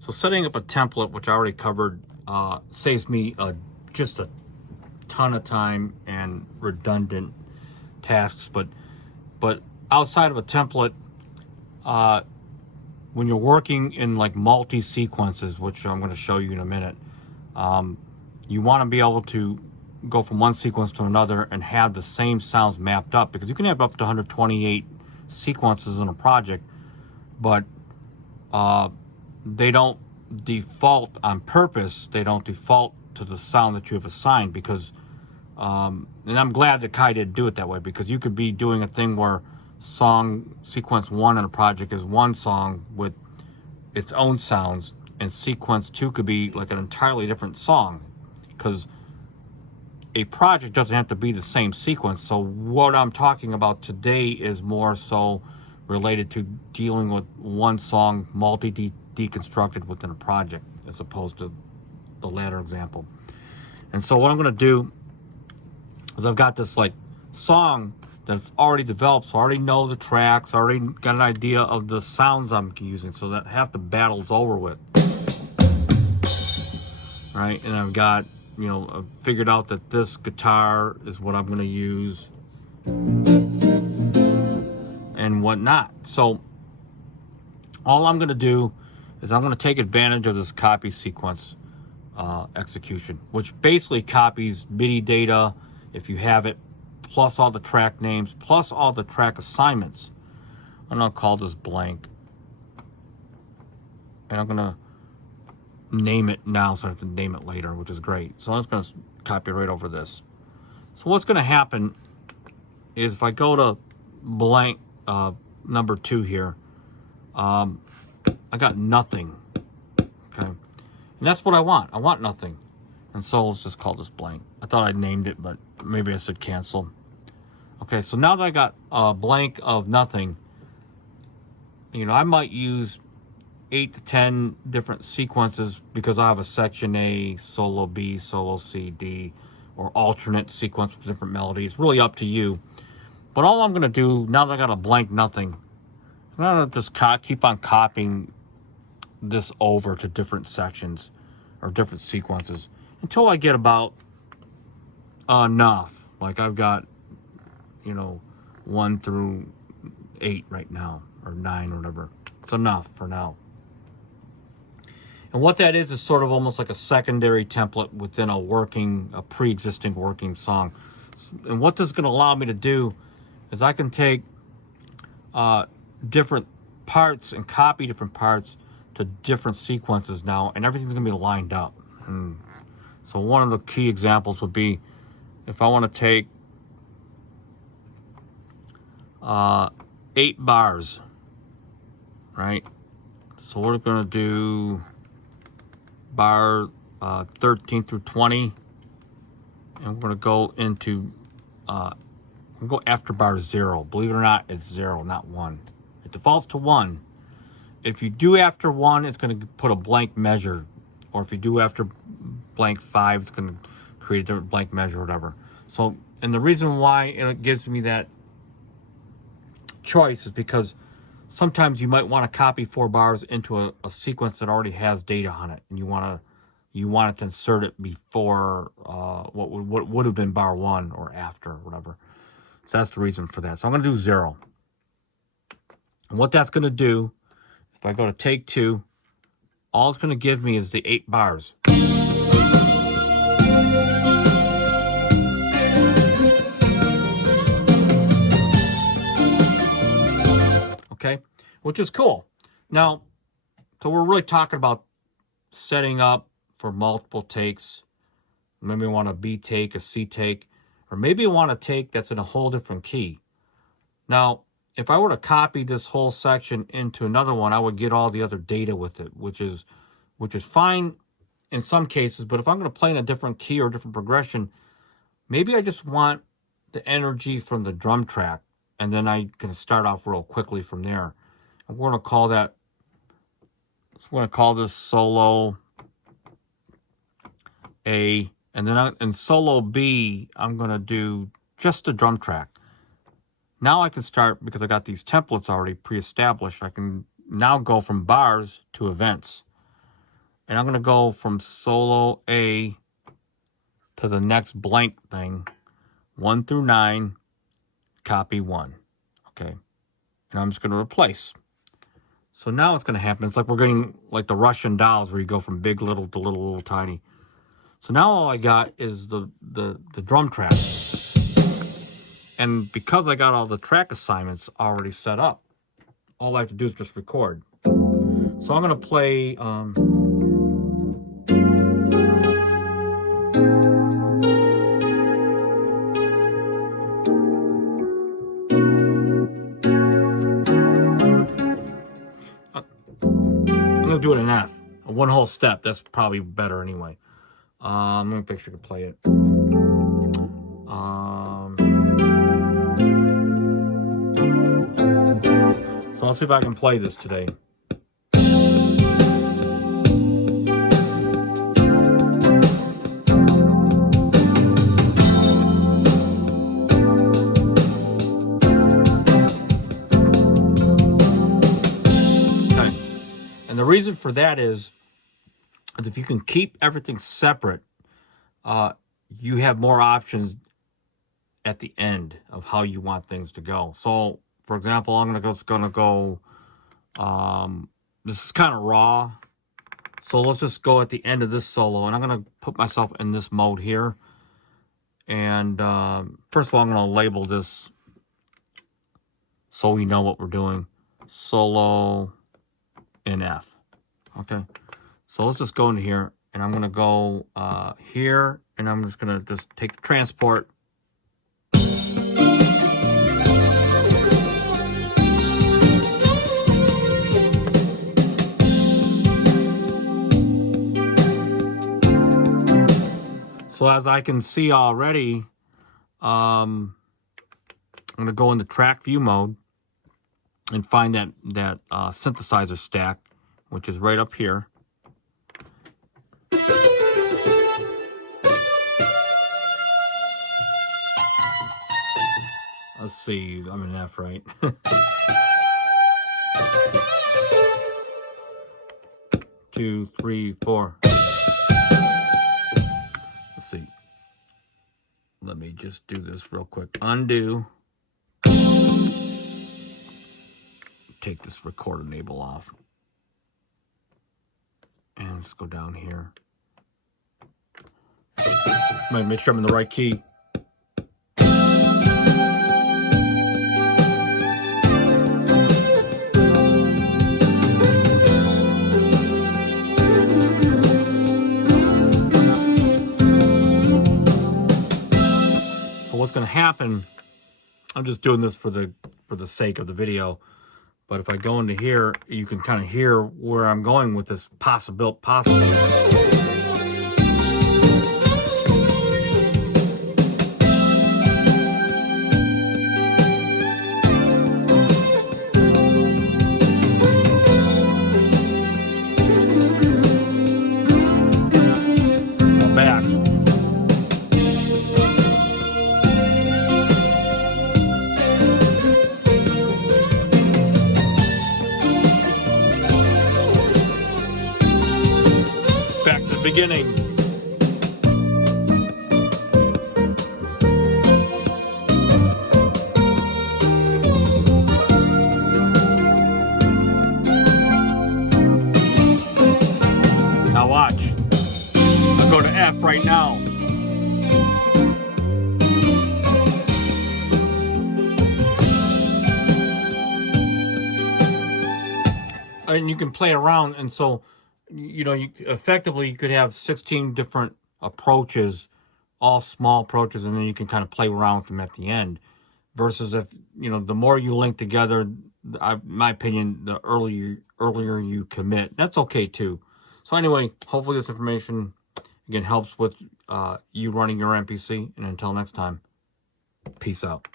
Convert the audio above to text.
So setting up a template, which I already covered, saves me just a ton of time and redundant tasks. But outside of a template, when you're working in like multi-sequences, which I'm going to show you in a minute, you want to be able to go from one sequence to another and have the same sounds mapped up, because you can have up to 128 sequences in a project, but they don't default on purpose. They don't default to the sound that you have assigned, because and I'm glad that Kai did do it that way, because you could be doing a thing where song sequence 1 in a project is one song with its own sounds, and sequence 2 could be like an entirely different song, because a project doesn't have to be the same sequence. So what I'm talking about today is more so related to dealing with one song deconstructed within a project, as opposed to the latter example. And so what I'm going to do is, I've got this like song that's already developed, so I already know the tracks, I already got an idea of the sounds I'm using, so that half the battle's over with, right? And I've got, you know, I've figured out that this guitar is what I'm going to use and whatnot. So all I'm going to do is I'm going to take advantage of this copy sequence execution, which basically copies MIDI data, if you have it, plus all the track names, plus all the track assignments. I'm going to call this blank, and I'm going to name it now so I have to name it later, which is great. So I'm just going to copy right over this. So what's going to happen is, if I go to blank number 2 here, I got nothing. Okay, and that's what I want. I want nothing. And so let's just call this blank. I thought I named it, but maybe I said cancel. Okay, so now that I got a blank of nothing, you know, I might use 8 to 10 different sequences, because I have a section A, solo B, solo C, D, or alternate sequence with different melodies. Really up to you. But all I'm going to do, now that I got a blank nothing, I'm going to just keep on copying this over to different sections or different sequences until I get about enough. Like I've got, you know, 1 through 8 right now, or 9 or whatever. It's enough for now. And what that is sort of almost like a secondary template within a pre-existing working song. And what this is going to allow me to do is I can take different parts and copy different parts to different sequences now, and everything's going to be lined up. And so one of the key examples would be, if I want to take 8 bars, right? So we're going to do bar 13 through 20, and we're going to go into we'll go after bar 0. Believe it or not, it's 0, not 1. It defaults to 1. If you do after 1, it's going to put a blank measure, or if you do after blank 5, it's going to create a different blank measure or whatever. So, and the reason why it gives me that choice is because sometimes you might want to copy 4 bars into a sequence that already has data on it, and you want to insert it before what would have been bar 1 or after, or whatever. So that's the reason for that. So I'm going to do 0. And what that's going to do, if I go to take 2, all it's going to give me is the 8 bars. Okay, which is cool. Now, so we're really talking about setting up for multiple takes. Maybe you want a B take, a C take, or maybe you want a take that's in a whole different key. Now, if I were to copy this whole section into another one, I would get all the other data with it, which is fine in some cases. But if I'm going to play in a different key or a different progression, maybe I just want the energy from the drum track, and then I can start off real quickly from there. I'm going to call that, I'm going to call this solo A, and then in solo B, I'm going to do just the drum track. Now I can start, because I got these templates already pre-established, I can now go from bars to events. And I'm going to go from solo A to the next blank thing, 1 through 9, copy 1. Okay. And I'm just going to replace. So now what's going to happen, it's like we're getting like the Russian dolls where you go from big, little to little, little, tiny. So now all I got is the drum track. And because I got all the track assignments already set up, all I have to do is just record. So I'm going to play... I'm going to do it in F. One whole step. That's probably better anyway. I'm going to make sure I can play it. So I'll see if I can play this today. And the reason for that is if you can keep everything separate, you have more options at the end of how you want things to go. So, for example, I'm gonna go. This is kind of raw, so let's just go at the end of this solo, and I'm gonna put myself in this mode here. And first of all, I'm gonna label this so we know what we're doing. Solo in F. Okay, so let's just go into here, and I'm gonna go here, and I'm just gonna take the transport. So as I can see already, I'm gonna go into track view mode and find that synthesizer stack, which is right up here. Let's see, I'm in F, right? 2, 3, 4. Let's see. Let me just do this real quick. Undo. Take this record enable off. And let's go down here. Might make sure I'm in the right key. So what's going to happen? I'm just doing this for the sake of the video. But if I go into here, you can kind of hear where I'm going with this possible. Back. Back to the beginning. Now watch. I'll go to F right now. And you can play around, and so you effectively you could have 16 different approaches, all small approaches, and then you can kind of play around with them at the end. Versus if the more you link together, in my opinion, the earlier you commit. That's okay too. So anyway, hopefully this information again helps with you running your MPC. And until next time, peace out.